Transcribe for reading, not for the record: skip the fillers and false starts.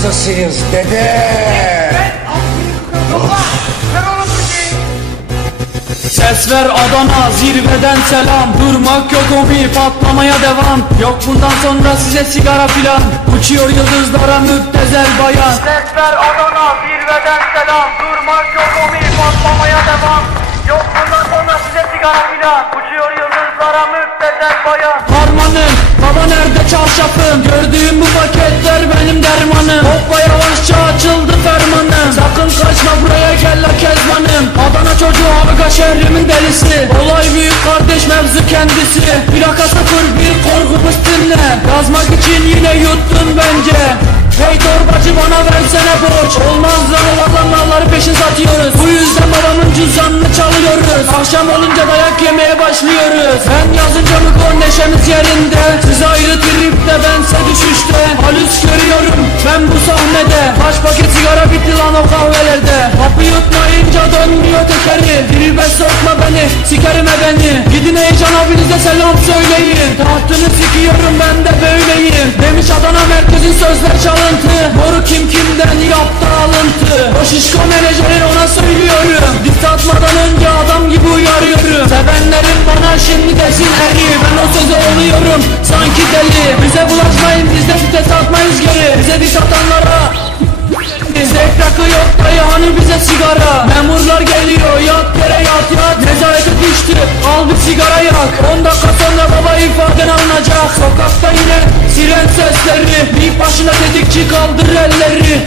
hastasıyız dede. Ses ver Adana, zirveden selam. Durmak yok omi, patlamaya devam. Yok bundan sonra size sigara filan. Uçuyor yıldızlara müptezel bayan. Ses ver Adana, zirveden selam. Durmak yok omi, patlamaya devam. Yok bundan sonra size sigara filan. Uçuyor yıldızlara müptezel bayan. Harmanım, baba nerede çarşafım? Gördüğüm bu paketler benim dermanım. Hoppa yavaşça açıldı fermanım. Sakın kaçma buraya gel la kezbanım. Adana çocuğu aga şehrimin delisi. Olay büyük kardeş mevzu kendisi. Plaka 01 korku pıstınne. Yazmak için yine yuttun bence. Hey torbacı bana versene borç. Olmaz lan olanlarları peşin satıyoruz. Bu yüzden babamın cüzdanını çalıyoruz. Akşam olunca dayak yemeye başlıyoruz. Ben yazınca mı kor neşemiz yerinde. Siz ayrı tripte bense düşüşte. Halüs görüyorum ben bu sahnede. Kaç paket sigara bitti lan o kahvelerde. Kapı yutmayınca dönmüyor tekeri. Dilber sokma beni sikerim beni. Gidin heyecan abinize selam söyleyin. Tahtını sikiyorum ben de böyleyim. Demiş Adana merkezin sözler çalın. Moru kim kimden yaptı alıntı. O şişko menajerin ona söylüyorum. Dik atmadan önce adam gibi uyarıyorum. Sevenlerim bana şimdi desin eri. Ben o söze oluyorum sanki deli. Bize bulaşmayın biz de vites atmayız geri. Bize dik atanlara zevk rakı yok dayı hani bize sigara. Memurlar geliyor yat yere yat yat. Nezarete düştü al bir sigara yak. 10 dakika sonra baba ifaden alınacak. Sokakta yine siren sesleri. Bir başına tetikçi kaldır elleri.